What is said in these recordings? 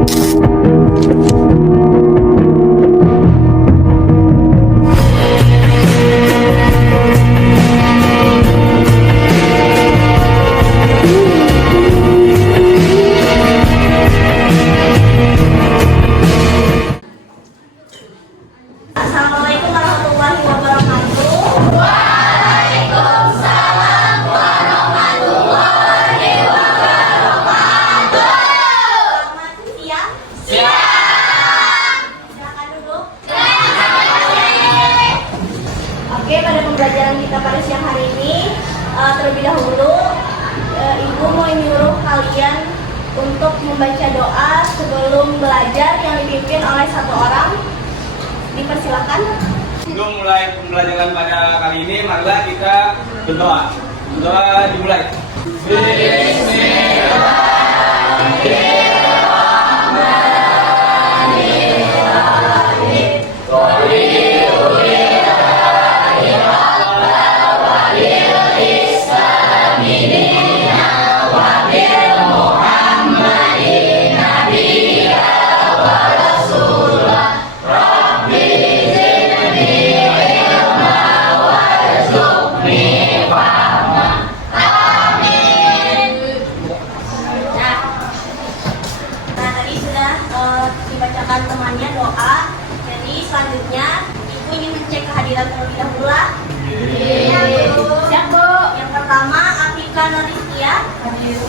Assalamualaikum warahmatullahi wabarakatuh. Waalaikumsalam warahmatullahi wabarakatuh. Selamat siang. Siang. Silakan duduk. Oke, pada pembelajaran kita pada siang hari ini, terlebih dahulu, Ibu mau menyuruh kalian untuk membaca doa sebelum belajar yang dipimpin oleh satu orang. Dipersilakan. Sebelum mulai pembelajaran pada kali ini, marilah kita berdoa. Berdoa dimulai. Dibacakan temannya doa. Jadi selanjutnya Ibu ingin mencek kehadiran terlebih dahulu lah. Siap, Bu. Yang pertama Afika Noristia. Hadir.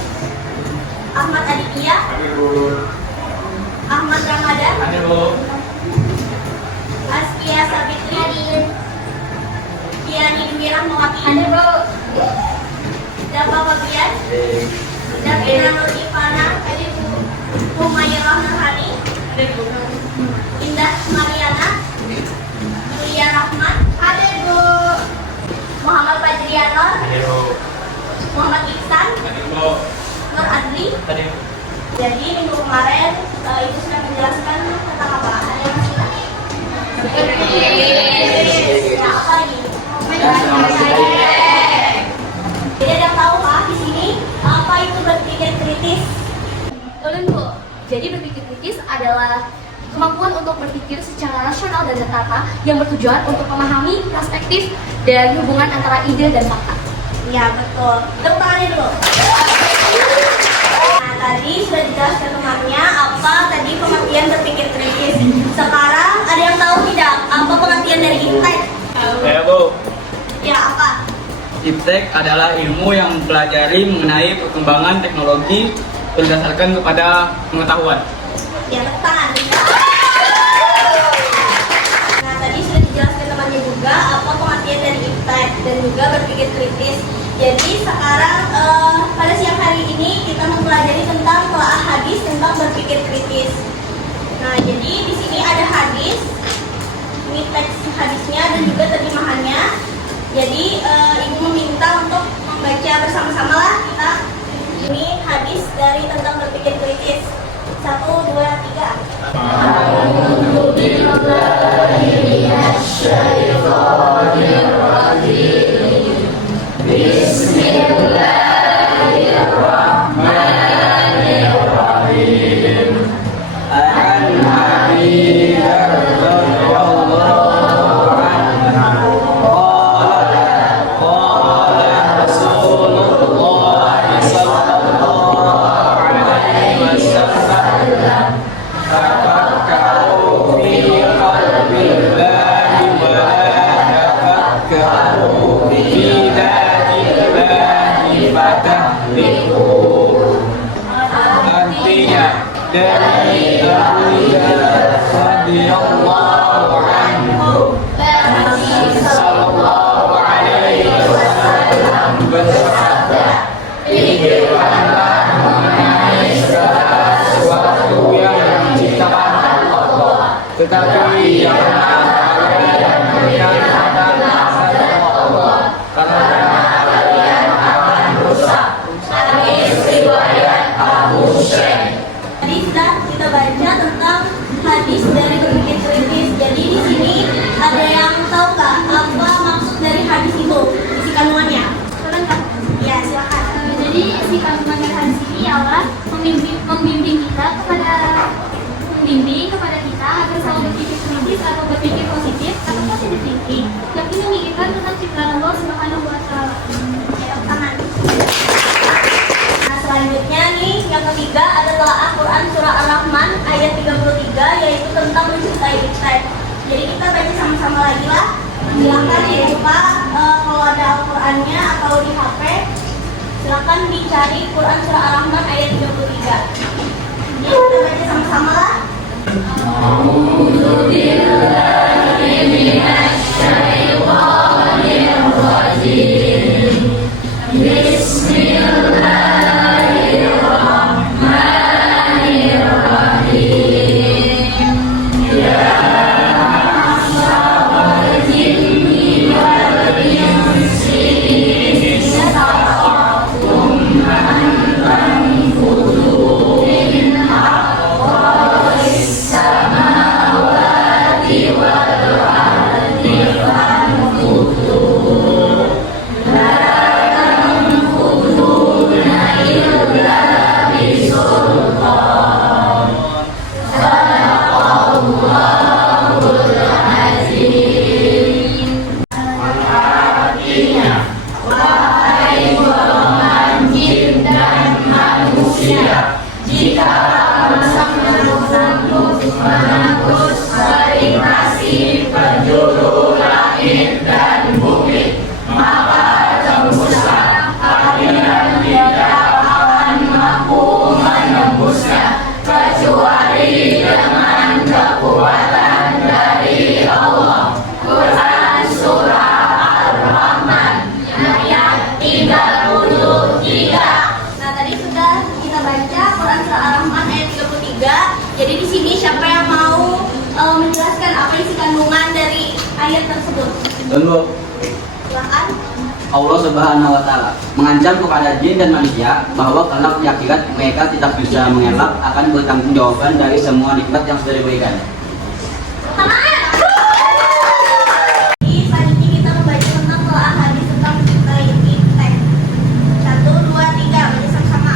Ahmad Aditya. Hadir, Bu. Ahmad Ramadan. Hadir, Bu. Askia Sabitri. Hadir. Kiani Dwi Rahmawati. Hadir, Bu. Dapa Fabian. Hadir. Davina Nur Ivana. Hadir, Bu. Humairah Nurhani. Indah Mariana. Julia Rahman. Hadir, Bu. Muhammad Fajrianor. Hadir, Bu. Muhammad Iksan. Hadir, Bu. Nur Adli. Hadir. Jadi minggu kemarin Ibu sudah menjelaskan tentang apa? Ada yang masih ingat? Nah, apa lagi? Jadi ada yang tahu kah di sini apa itu berpikir kritis? Betul, Bu. Jadi berpikir kritis adalah kemampuan untuk berpikir secara rasional dan tertata yang bertujuan untuk memahami perspektif dan hubungan antara ide dan fakta. Ya, betul. Tepuk tangannya dulu. Nah, tadi sudah dijelaskan temannya apa tadi pengertian berpikir kritis. Sekarang ada yang tahu tidak apa pengertian dari iptek? Ya, Bu. Ya, apa? Iptek adalah ilmu yang mempelajari mengenai perkembangan teknologi berdasarkan kepada pengetahuan. Ya, tepuk tangan. Nah, tadi sudah dijelaskan temannya juga apa pengertian dari iptek dan juga berpikir kritis. Jadi sekarang pada siang hari ini kita mempelajari tentang telaah hadis tentang berpikir kritis. Nah, jadi di sini ada hadis, ini teks hadisnya dan juga terjemahannya. Jadi Ibu meminta untuk membaca bersama-sama lah kita. Ini hadis dari tentang berpikir kritis. 1, 2, 3. Artinya dari Abu Hurairah radhiyallahu anhu, Nabi sallallahu alaihi wasallam bersabda, "Pikirkanlah mengenai segala sesuatu yang diciptakan Allah, tetapi janganlah kalian menyatakan asal Allah, karena kalian akan rusak." Hadis riwayat Abu Syekh. Tadi sudah kita baca tentang hadis dari berpikir kritis. Jadi di sini ada yang tahu nggak apa maksud dari hadis itu, isi kandungannya? Ya, silakan. Jadi isi kandungan hadis ini adalah membimbing kita kepada handphonenya atau di HP, silakan dicari Quran Surah Ar-Rahman ayat 33. Ini kita baca sama-sama lah. Nah, tadi sudah kita baca Quran Surah Ar-Rahman ayat 33. Jadi di sini siapa yang mau menjelaskan apa isi kandungan dari ayat tersebut? Tunggu. Silakan. Allah Subhanahu wa Ta'ala mengancam kepada jin dan manusia bahwa kelak di akhirat mereka tidak bisa mengelak akan bertanggungjawaban dari semua nikmat yang sudah diberikan. Selanjutnya kita membaca tentang telah hadis tentang iptek. 1, 2, 3, baca sama-sama.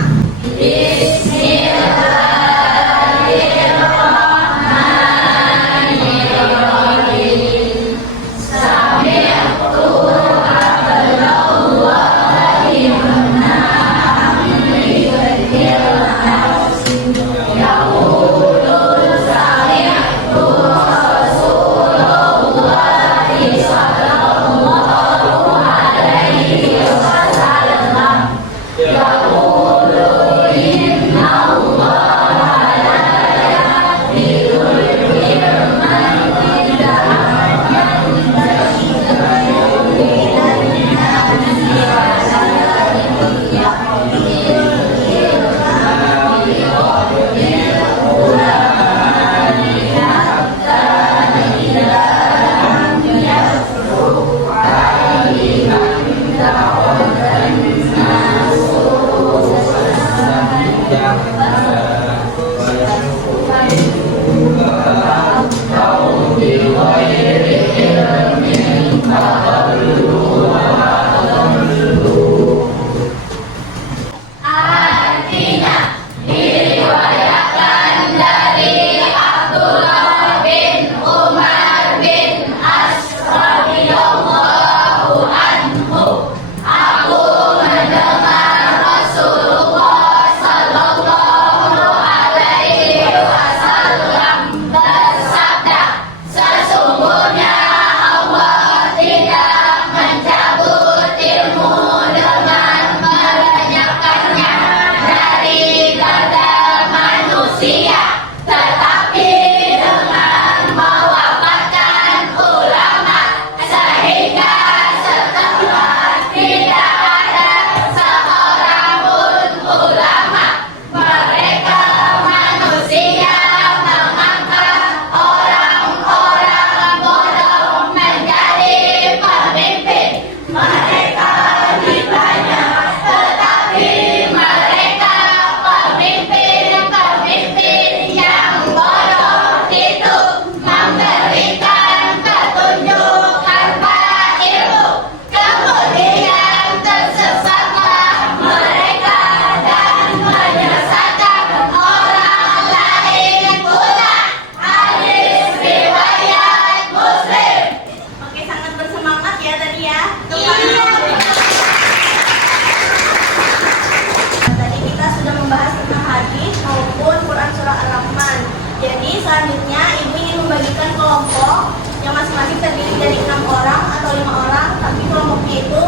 selanjutnya ibu ingin membagikan kelompok yang masing-masing terdiri dari 6 orang atau 5 orang, tapi kelompoknya itu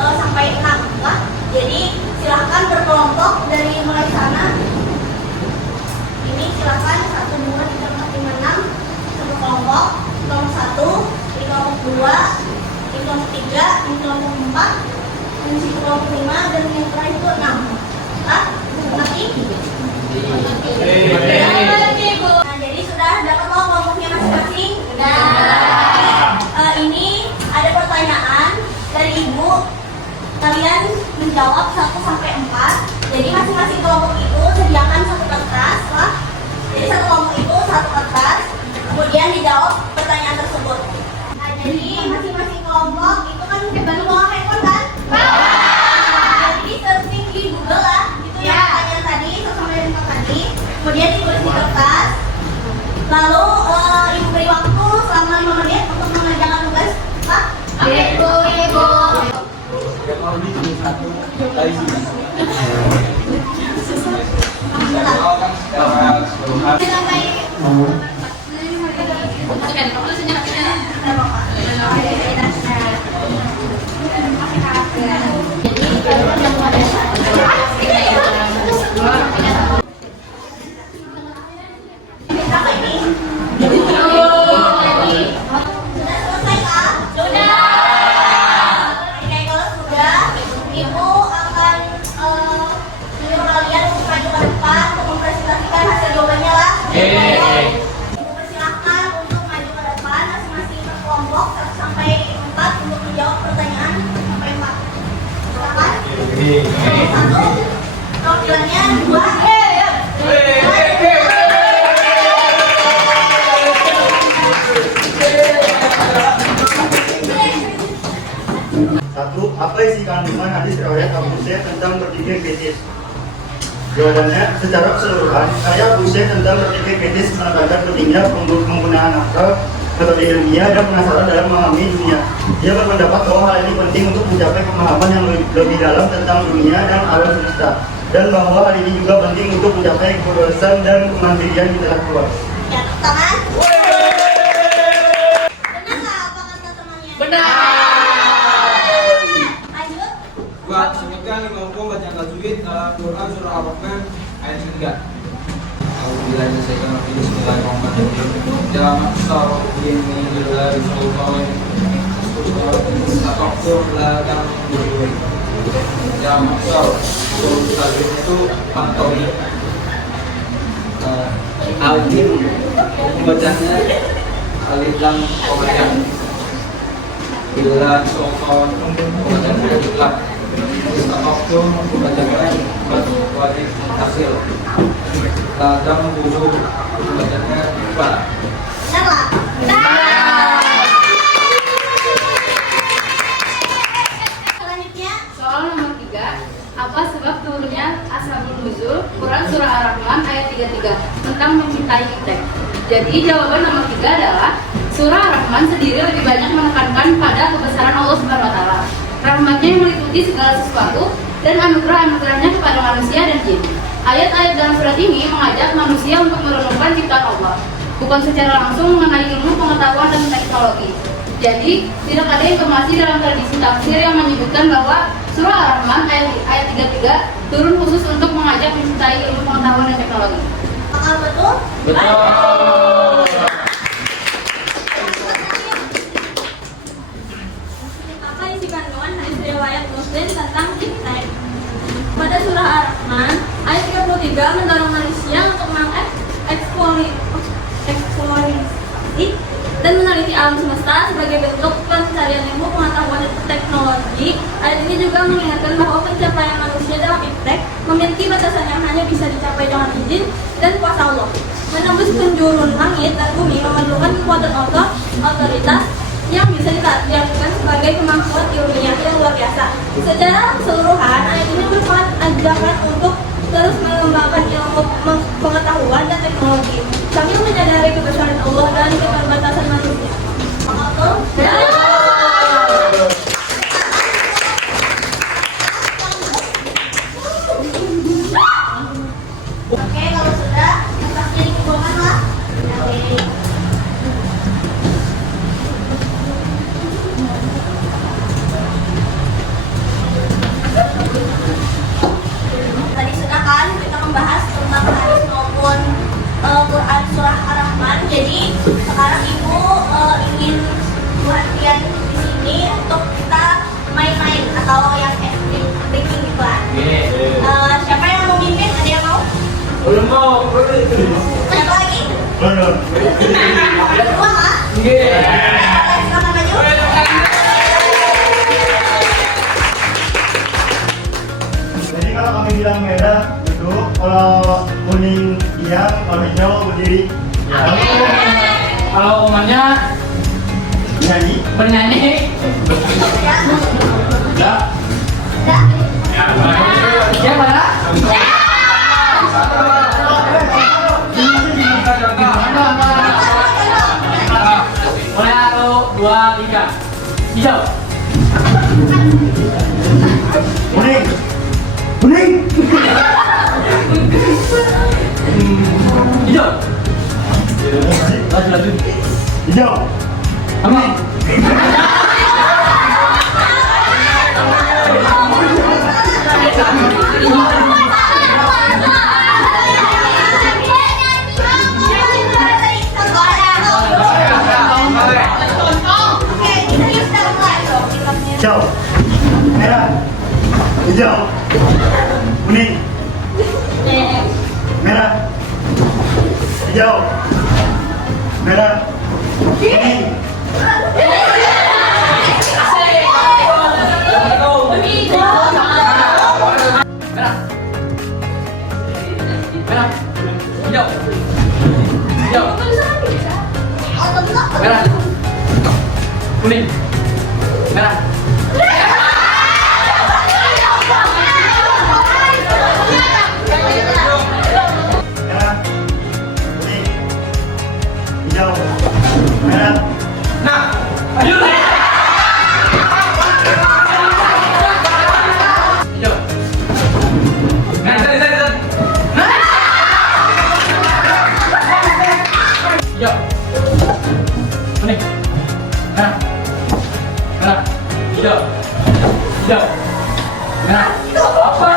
sampai 6 lah. Jadi silahkan berkelompok dari mulai sana. Ini silahkan 1, 2, 3, 4, 5, 6 satu kelompok. Kelompok 1, di kelompok 2, di kelompok 3, di kelompok 4, dan di kelompok 5, dan yang terakhir itu 6. Ah, ngerti? Nah, jadi sudah dapat tahu kelompoknya masing-masing? Ini ada pertanyaan dari ibu. Kalian menjawab 1 sampai 4. Jadi masing-masing kelompok itu sediakan 1 kertas lah. Jadi satu kelompok itu 1 kertas. Kemudian dijawab pertanyaan tersebut. Nah, jadi masing-masing kelompok itu kan baru bawa handphone kan? Jadi searching di Google lah. Itu yang pertanyaan tadi, 1 sampai 5 tadi. Kemudian ditulis di kertas. Lalu ibu beri waktu selama 5 menit untuk mengerjakan tugas. Pak? Oke, ibu. Perwakilannya 2. Satu, apa isi kandungan hadis riwayat Abu Syekh tentang berpikir kritis? Jawabannya, secara keseluruhan, karya Abu Syekh tentang berpikir kritis menekankan pentingnya penggunaan akal, metode ilmiah, dan penasaran dalam memahami dunia. Dia berpendapat bahwa hal ini penting untuk mencapai pemahaman yang lebih dalam tentang dunia dan alam semesta, dan bahwa hal ini juga penting untuk mencapai kebebasan dan kemandirian intelektual. Ya, tepuk tangan. Benar nggak apa kata temannya? Benar. Lanjut. Buat sebutkan 5 hukum baca tajwid dalam Quran surah Ar-Rahman ayat 3. Bismillahirrahmanirrahim. Jamak sarfin min lillahi sultan. Taqaqqur la ta'budu. Jamak sarf itu pantomi. Alif bacanya alif lam komanya. Bila sultan bacanya lam. Taqaqqur bacanya wajib hasil. Ladang bulu bacanya ba. Benar lah. Selanjutnya, Soal nomor 3, apa sebab turunnya Ashabul Nuzul Quran surah Ar-Rahman ayat 33 tentang mencintai iptek? Jadi jawaban nomor 3 adalah surah Ar-Rahman sendiri lebih banyak menekankan pada kebesaran Allah Subhanahu wa taala. Rahmatnya yang meliputi segala sesuatu dan anugerah-anugerahnya kepada manusia dan jin. Ayat-ayat dalam surat ini mengajak manusia untuk merenungkan ciptaan Allah, bukan secara langsung mengenai ilmu pengetahuan dan teknologi. Jadi, tidak ada informasi dalam tradisi tafsir yang menyebutkan bahwa surah Ar-Rahman ayat 33 turun khusus untuk mengajak mencintai ilmu pengetahuan dan teknologi. apakah betul? Betul. Apa isi kandungan hadis riwayat Muslim tentang iptek? Pada surah Ar-Rahman ayat 33 mendorong manusia untuk mengeksplorasi dan meneliti alam semesta sebagai bentuk pencarian ilmu pengetahuan dan teknologi. Ayat ini juga mengingatkan bahwa pencapaian manusia dalam iptek memiliki batasan yang hanya bisa dicapai dengan izin dan kuasa Allah. Menembus penjuru langit dan bumi memerlukan kekuatan otoritas yang bisa dilakukan sebagai kemampuan ilmiah yang luar biasa. Secara keseluruhan, ayat ini merupakan ajakan untuk terus mengembangkan ilmu pengetahuan dan teknologi sambil menyadari kebesaran Allah dan keterbatasan manusia. Betul? Oke, kalau sudah, kertasnya dikumpulkan lah. Oke. Sekarang ibu ingin perhatian di sini untuk kita main-main atau yang active breaking gitu lah. Siapa yang mau mimpin? Ada yang mau? Belum mau. Siapa lagi? Belum. Berdua kah? Silakan maju. Jadi kalau kami bilang merah duduk, kalau kuning diam, kalau hijau berdiri. Kalau umumnya Nyanyi. bernyanyi. Ya. Siapa ya? Mulai 1, 2, 3. Hijau. Kuning. Kuning. Hijau. Lanjut. Hijau. Amin. Hijau. Merah. Hijau. Kuning. Merah. Hijau. Merah. Kuning. Merah. Merah. Hijau. Hijau. Merah. Kuning. Merah. Merah. Kuning. Hijau. Merah. Nah, ayo. Hijau. Nah, set. Hijau. Kuning. Merah. Merah. Hijau. Hijau. Merah. Apa?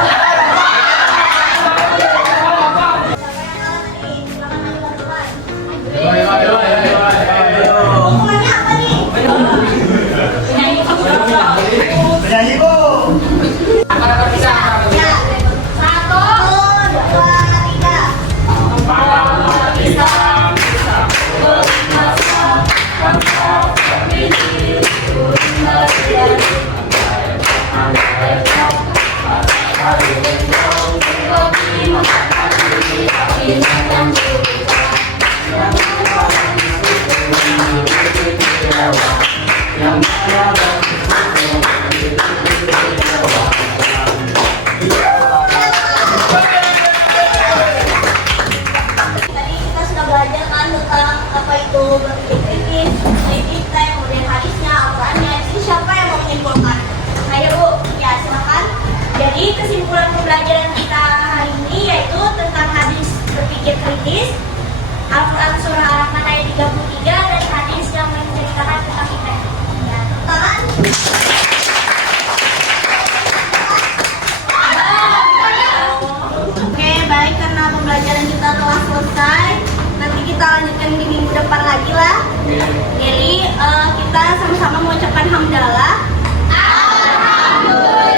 Hukumannya apa nih? Penyanyi bu. Ya. 1, 2, 3. Tadi kita sudah belajar kan tentang apa itu berpikir kritis, kritik, kemudian hadisnya, Al-Qurannya. Jadi siapa yang mau menyimpulkan? Ayo Bu, ya silakan. Jadi kesimpulan pembelajaran kita hari ini yaitu tentang hadis berpikir kritis, Al-Quran surah Ar-Rahman ayat 33 dan hadis yang menceritakan tentang kita. Ya, tepuk tangan. Oke, baik, karena pembelajaran kita telah selesai. Nanti kita lanjutkan di minggu depan lagi lah. Jadi kita sama-sama mengucapkan hamdalah. Alhamdulillah.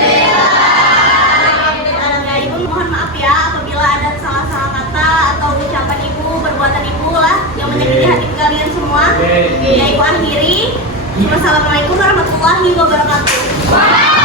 Ibu mohon maaf ya apabila ada salah-salah kata atau ucapan ibu, perbuatan ibu lah yang menyakiti hati kalian semua. Ya ibu akhiri. Wassalamualaikum warahmatullahi wabarakatuh.